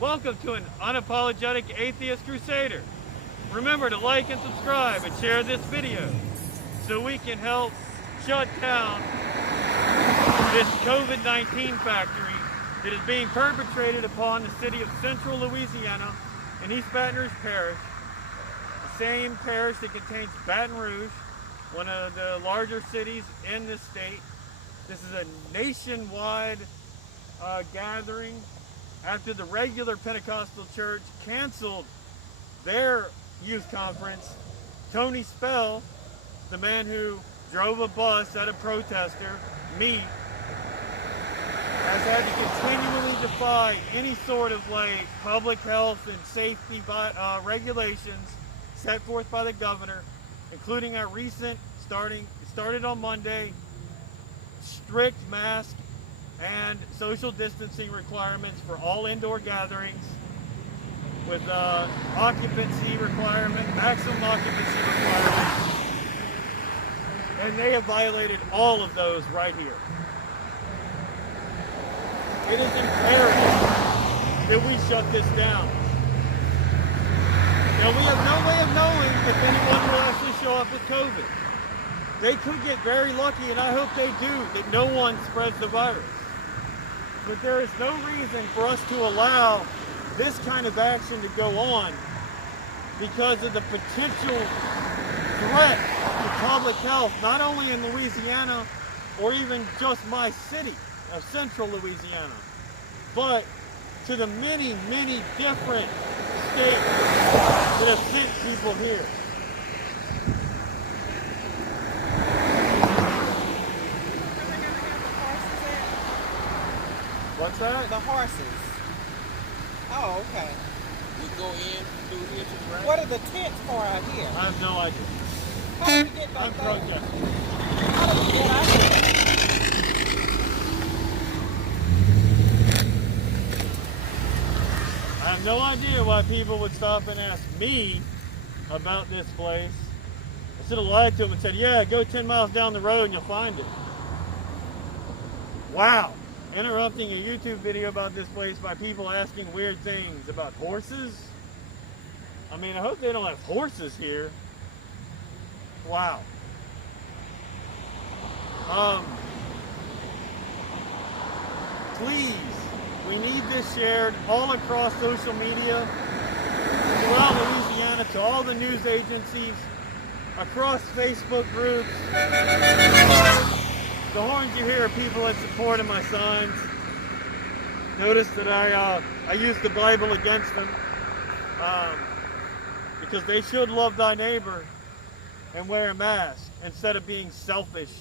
Welcome to an unapologetic atheist crusader. Remember to like and subscribe and share this video so we can help shut down this COVID-19 factory that is being perpetrated upon the city of Central Louisiana and East Baton Rouge Parish, the same parish that contains Baton Rouge, one of the larger cities in this state. This is a nationwide gathering after the regular Pentecostal church canceled their youth conference. Tony Spell, the man who drove a bus at a protester, me, has had to continually defy any sort of public health and safety regulations set forth by the governor, including our recent started on Monday, strict mask and social distancing requirements for all indoor gatherings with occupancy requirement, maximum occupancy requirements, and they have violated all of those right here. It is imperative that we shut this down. Now, we have no way of knowing if anyone will actually show up with COVID. They could get very lucky, and I hope they do, that no one spreads the virus. But there is no reason for us to allow this kind of action to go on because of the potential threat to public health, not only in Louisiana or even just my city of Central Louisiana, but to the many, many different states that have sent people here. What's that? The horses. Oh, okay. We go in through here to the right. What are the tents for out here? I have no idea. How did we get I'm back there? protesting. How did we get out there? I have no idea why people would stop and ask me about this place. I should have lied to them and said, yeah, go 10 miles down the road and you'll find it. Wow. Interrupting a YouTube video about this place by people asking weird things about horses. I mean, I hope they don't have horses here. Wow. Please, we need this shared all across social media, throughout Louisiana, to all the news agencies, across Facebook groups. The horns you hear are people that supported my signs. Notice that I use the Bible against them because they should love thy neighbor and wear a mask instead of being selfish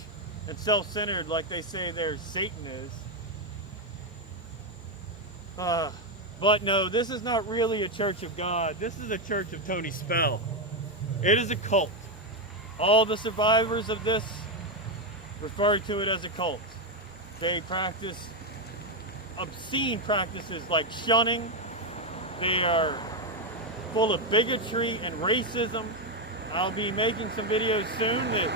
and self-centered like they say their Satan is. But no, this is not really a church of God. This is a church of Tony Spell. It is a cult. All the survivors of this refer to it as a cult. They practice obscene practices like shunning. They are full of bigotry and racism. I'll be making some videos soon that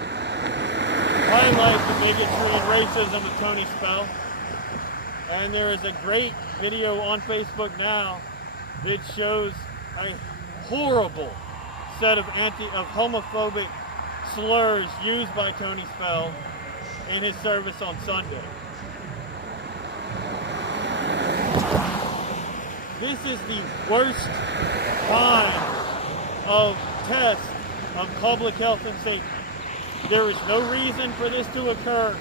highlight the bigotry and racism of Tony Spell. And there is a great video on Facebook now that shows a horrible set of homophobic slurs used by Tony Spell in his service on Sunday. This is the worst kind of test of public health and safety. There is no reason for this to occur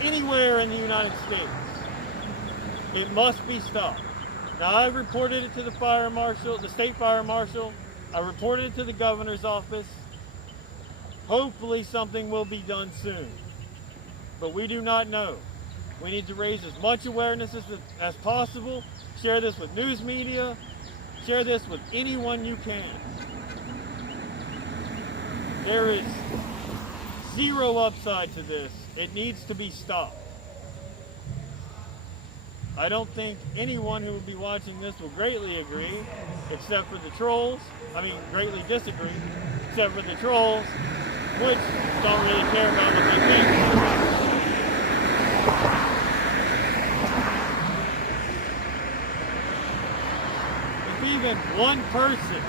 anywhere in the United States. It must be stopped. Now, I've reported it to the fire marshal, the state fire marshal. I reported it to the governor's office. Hopefully something will be done soon. But we do not know. We need to raise as much awareness as possible. Share this with news media. Share this with anyone you can. There is zero upside to this. It needs to be stopped. I don't think anyone who will be watching this will greatly agree, except for the trolls. Greatly disagree, except for the trolls, which don't really care about what they think. even one person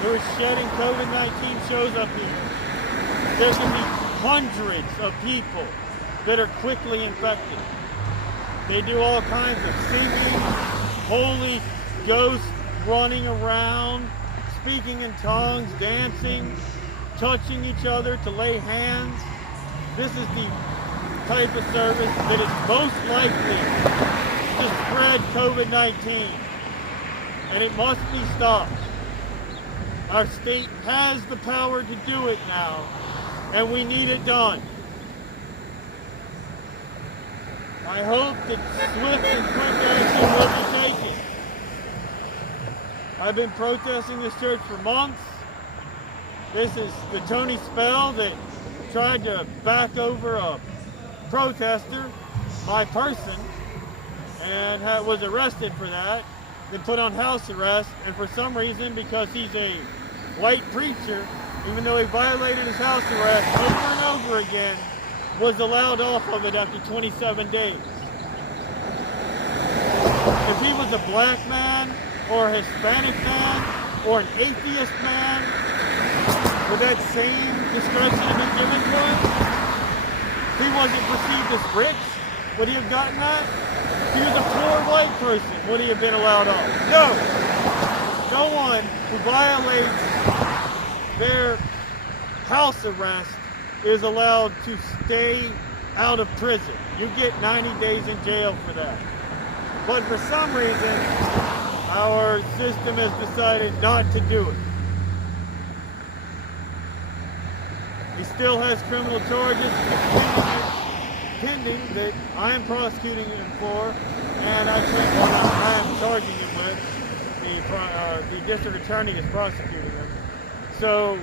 who is shedding COVID-19 shows up here, there can be hundreds of people that are quickly infected. They do all kinds of singing, holy ghosts running around, speaking in tongues, dancing, touching each other to lay hands. This is the type of service that is most likely to spread COVID-19, and it must be stopped. Our state has the power to do it now, and we need it done. I hope that swift and quick action will be taken. I've been protesting this church for months. This is the Tony Spell that tried to back over a protester, my person, and was arrested for that, then put on house arrest, and for some reason, because he's a white preacher, even though he violated his house arrest over and over again, was allowed off of it after 27 days. If he was a black man, or a Hispanic man, or an atheist man, would that same discretion have been given to him? If he wasn't perceived as rich, would he have gotten that? If he was a poor white person, would he have been allowed off? No. No one who violates their house arrest is allowed to stay out of prison. You get 90 days in jail for that. But for some reason, our system has decided not to do it. He still has criminal charges pending that I am prosecuting him for, and I am charging him with. The district attorney is prosecuting him. So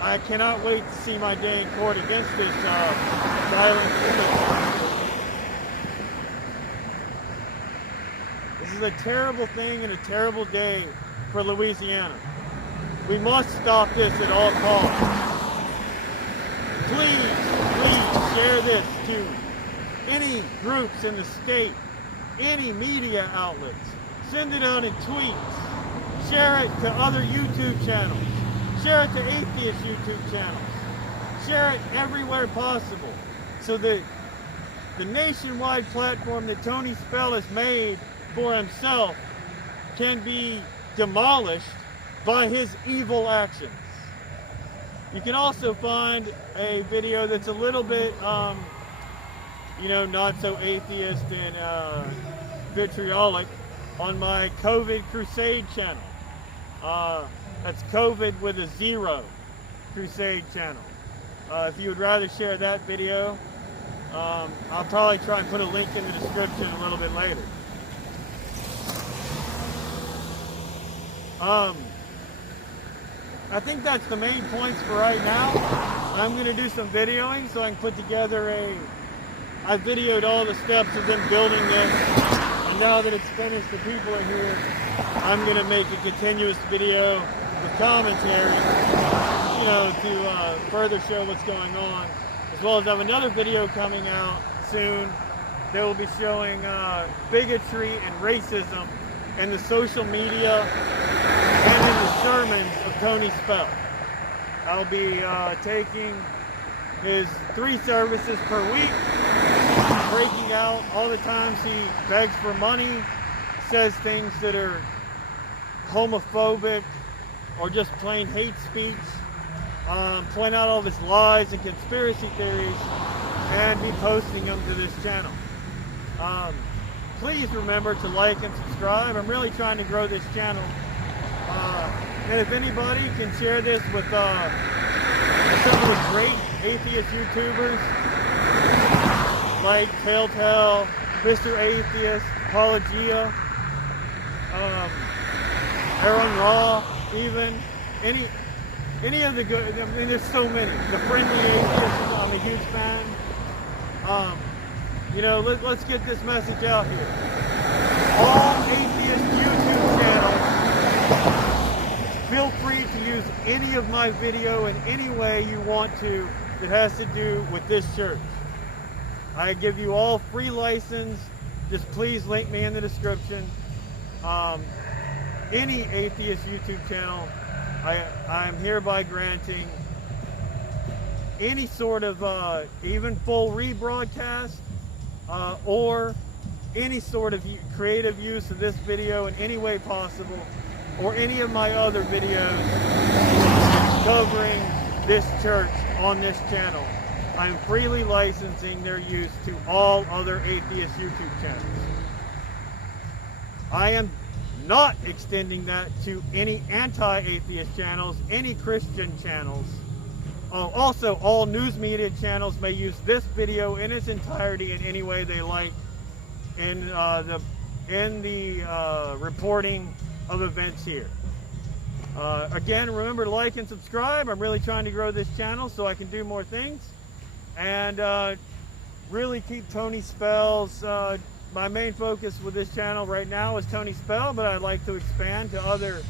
I cannot wait to see my day in court against this violent individual. This is a terrible thing and a terrible day for Louisiana. We must stop this at all costs. Please share this to any groups in the state, any media outlets. Send it out in tweets. Share it to other YouTube channels. Share it to atheist YouTube channels. Share it everywhere possible so that the nationwide platform that Tony Spell has made for himself can be demolished by his evil actions. You can also find a video that's a little bit, not so atheist and vitriolic on my COVID Crusade channel. That's COVID with a 0 Crusade channel. If you would rather share that video, I'll probably try and put a link in the description a little bit later. I think that's the main points for right now. I'm going to do some videoing so I can put together I videoed all the steps of them building this, and now that it's finished, the people are here, I'm going to make a continuous video with commentary, to further show what's going on, as well as I have another video coming out soon that will be showing bigotry and racism in the social media and in the sermons of Tony Spell. I'll be taking his 3 services per week, breaking out all the times he begs for money, says things that are homophobic or just plain hate speech, point out all of his lies and conspiracy theories, and be posting them to this channel. Please remember to like and subscribe. I'm really trying to grow this channel. And if anybody can share this with some of the great atheist YouTubers like Telltale, Mr. Atheist, Apologia, Aaron Raw, even any of the good. I mean, there's so many. The Friendly Atheist, I'm a huge fan. Let's get this message out here. All atheist YouTube channels, feel free to use any of my video in any way you want to that has to do with this church. I give you all free license. Just please link me in the description. any atheist YouTube channel, I'm hereby granting any sort of even full rebroadcast or any sort of creative use of this video in any way possible, or any of my other videos covering this church on this channel. I'm freely licensing their use to all other atheist YouTube channels. I am not extending that to any anti-atheist channels, any Christian channels. Also, all news media channels may use this video in its entirety in any way they like in the reporting of events here. Again, remember to like and subscribe. I'm really trying to grow this channel so I can do more things, and really keep Tony Spell's. My main focus with this channel right now is Tony Spell, but I'd like to expand to other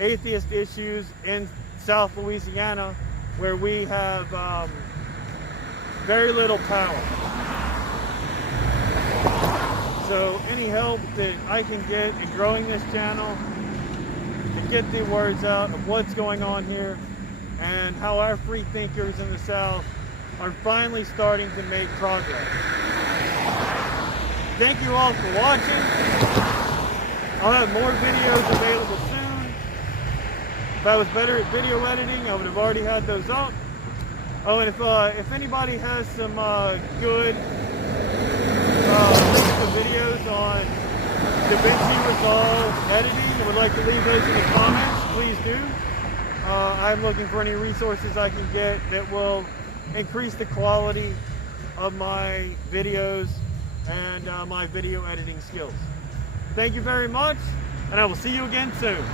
atheist issues in South Louisiana, where we have very little power. So any help that I can get in growing this channel, to get the words out of what's going on here and how our free thinkers in the South are finally starting to make progress. Thank you all for watching. I'll have more videos available soon. If I was better at video editing, I would have already had those up. Oh, and if anybody has some good links to videos on DaVinci Resolve editing and would like to leave those in the comments, please do. I'm looking for any resources I can get that will increase the quality of my videos and my video editing skills. Thank you very much, and I will see you again soon.